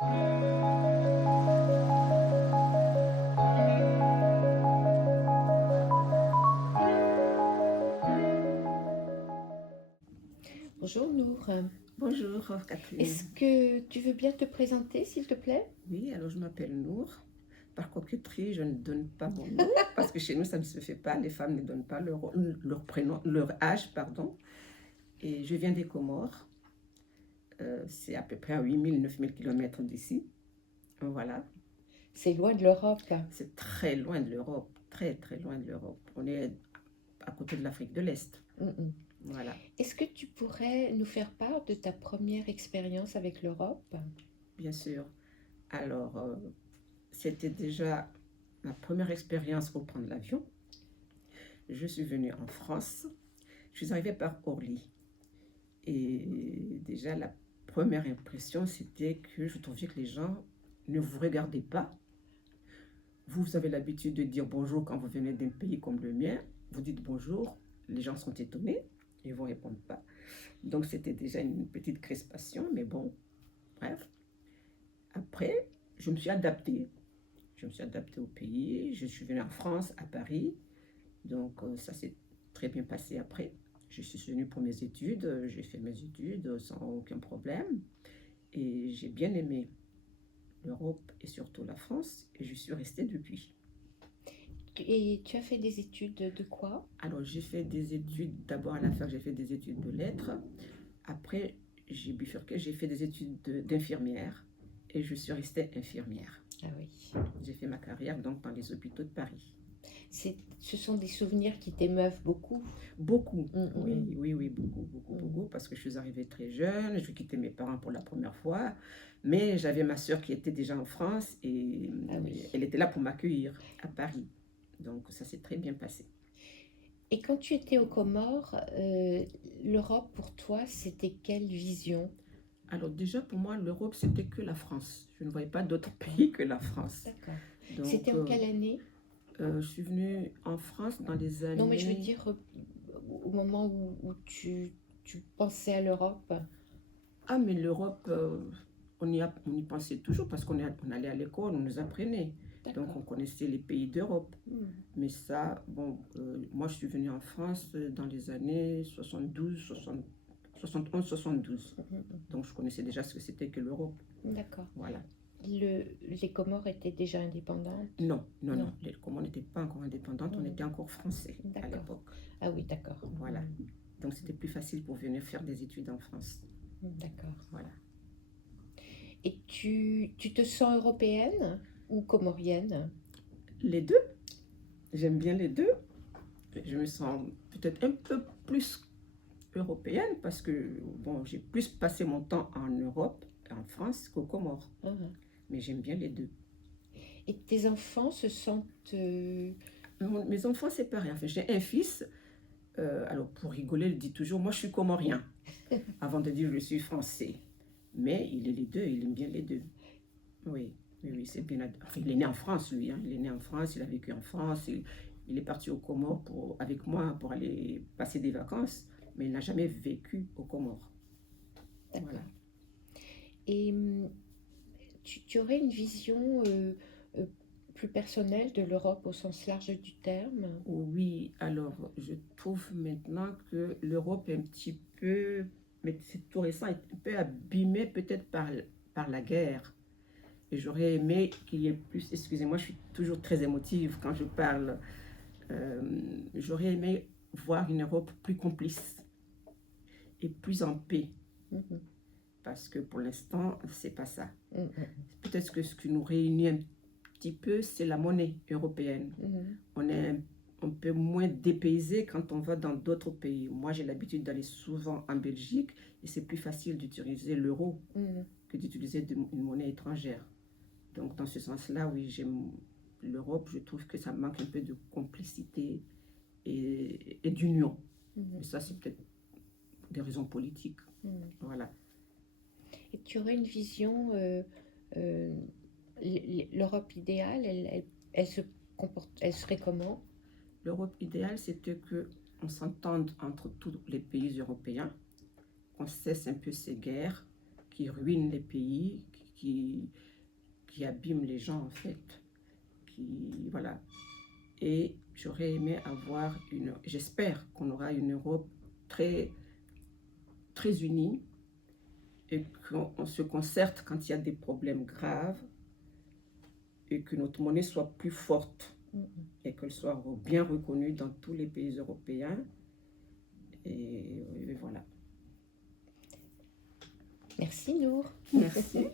Bonjour Nour. Bonjour Catherine. Est-ce que tu veux bien te présenter, s'il te plaît? Oui, alors je m'appelle Nour. Par coquetterie, je ne donne pas mon nom parce que chez nous, ça ne se fait pas. Les femmes ne donnent pas leur prénom, leur âge, pardon. Et je viens des Comores. C'est à peu près à 8 000 à 9 000 kilomètres d'ici. Voilà. C'est loin de l'Europe. C'est très loin de l'Europe, très très loin de l'Europe. On est à côté de l'Afrique de l'Est. Mhm. Voilà. Est-ce que tu pourrais nous faire part de ta première expérience avec l'Europe? Bien sûr. Alors, c'était déjà ma première expérience pour prendre l'avion. Je suis venue en France. Je suis arrivée par Orly. Et déjà, la première impression, c'était que je trouvais que les gens ne vous regardaient pas. Vous avez l'habitude de dire bonjour quand vous venez d'un pays comme le mien. Vous dites bonjour, les gens sont étonnés, ils ne vous répondent pas. Donc, c'était déjà une petite crispation, mais bon, bref. Après, je me suis adaptée. Je me suis adaptée au pays. Je suis venue en France, à Paris. Donc, ça s'est très bien passé après. Je suis venue pour mes études. J'ai fait mes études sans aucun problème. Et j'ai bien aimé l'Europe et surtout la France. Et je suis restée depuis. Et tu as fait des études de quoi? Alors, j'ai fait des études. D'abord, à la fac, j'ai fait des études de lettres. Après, j'ai bifurqué. J'ai fait des études d'infirmière. Et je suis restée infirmière. Ah oui. J'ai fait ma carrière donc dans les hôpitaux de Paris. Ce sont des souvenirs qui t'émeuvent beaucoup. Beaucoup, Mhm. oui, beaucoup, parce que je suis arrivée très jeune, je quittais mes parents pour la première fois, mais j'avais ma sœur qui était déjà en France et Ah oui. elle était là pour m'accueillir à Paris. Donc ça s'est très bien passé. Et quand tu étais aux Comores, l'Europe pour toi, c'était quelle vision? Alors déjà pour moi, l'Europe, c'était que la France. Je ne voyais pas d'autre pays que la France. D'accord. Donc, C'était en quelle année? je suis venue en France dans les années... Non, mais je veux dire au moment où tu pensais à l'Europe. Ah, mais l'Europe, on y pensait toujours parce on allait à l'école, on nous apprenait. Donc, D'accord. on connaissait les pays d'Europe. Hmm. Mais ça, bon, moi, je suis venue en France dans les années 72, 71, 72. Mhm. Donc, je connaissais déjà ce que c'était que l'Europe. D'accord. Voilà. Les Comores étaient déjà indépendantes? Non. Non. Les Comores n'étaient pas encore indépendantes, on était encore français à D'accord. l'époque. Ah oui, d'accord. Voilà. Donc, c'était plus facile pour venir faire des études en France. D'accord. Voilà. Et tu te sens européenne ou comorienne? Les deux. J'aime bien les deux. Je me sens peut-être un peu plus européenne parce que bon, j'ai plus passé mon temps en Europe, en France qu'aux Comores. Mhm. Mais j'aime bien les deux. Et tes enfants se sentent... Mes enfants, c'est pareil. Enfin, j'ai un fils, alors pour rigoler, il dit toujours, moi je suis comorien, avant de dire je suis français. Mais il est les deux, il aime bien les deux. Oui, c'est bien. Enfin, il est né en France, lui. Il est né en France, il a vécu en France. Il est parti aux Comores avec moi pour aller passer des vacances, mais il n'a jamais vécu aux Comores. D'accord. Voilà. Et tu aurais une vision euh, plus personnelle de l'Europe au sens large du terme? Oui, alors je trouve maintenant que l'Europe est un petit peu, mais c'est tout récent, est un peu abîmée peut-être par la guerre. Et j'aurais aimé qu'il y ait plus, excusez-moi, je suis toujours très émotive quand je parle. J'aurais aimé voir une Europe plus complice et plus en paix, Mhm. parce que pour l'instant, c'est pas ça. Mhm. Peut-être que ce qui nous réunit un petit peu, c'est la monnaie européenne. Mhm. On est un peu moins dépaysé quand on va dans d'autres pays. Moi, j'ai l'habitude d'aller souvent en Belgique et c'est plus facile d'utiliser l'euro Mhm. que d'utiliser une monnaie étrangère. Donc, dans ce sens-là, oui, j'aime l'Europe. Je trouve que ça manque un peu de complicité et d'union. Mhm. Mais ça, c'est peut-être des raisons politiques. Mhm. Voilà. Et tu aurais une vision, euh, l'Europe idéale, elle se comporte, elle serait comment? L'Europe idéale, c'était qu'on s'entende entre tous les pays européens, qu'on cesse un peu ces guerres qui ruinent les pays, qui abîment les gens, en fait. Voilà. Et j'aurais aimé avoir j'espère qu'on aura une Europe très, très unie et qu'on se concerte quand il y a des problèmes graves et que notre monnaie soit plus forte et qu'elle soit bien reconnue dans tous les pays européens. Et voilà. Merci Nour. Merci.